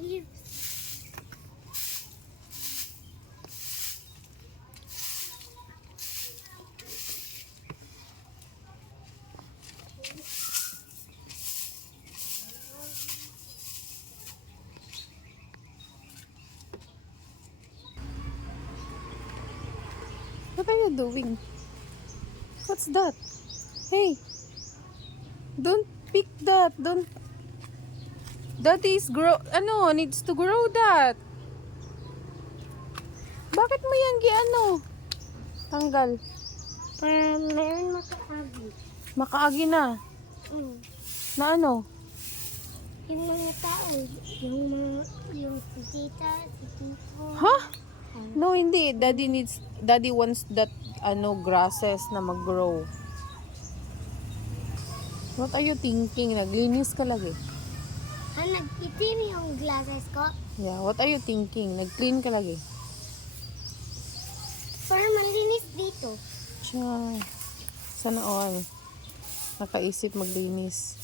leaves. What are you doing? What's that? Hey, don't pick that. Don't. That is needs to grow that. Bakit mo yan tanggal? Para meron makaagi. Makaagi na. Mm. Na ano? Yung mga tao, yung si tita, si tito. Ha? No, hindi. Daddy wants that grasses na mag-grow. What are you thinking? Naglinis ka lagi. Nag-itim yung glasses ko. Yeah, what are you thinking? Nag-clean ka lagi. Para malinis dito. Sana all. Nakaisip maglinis.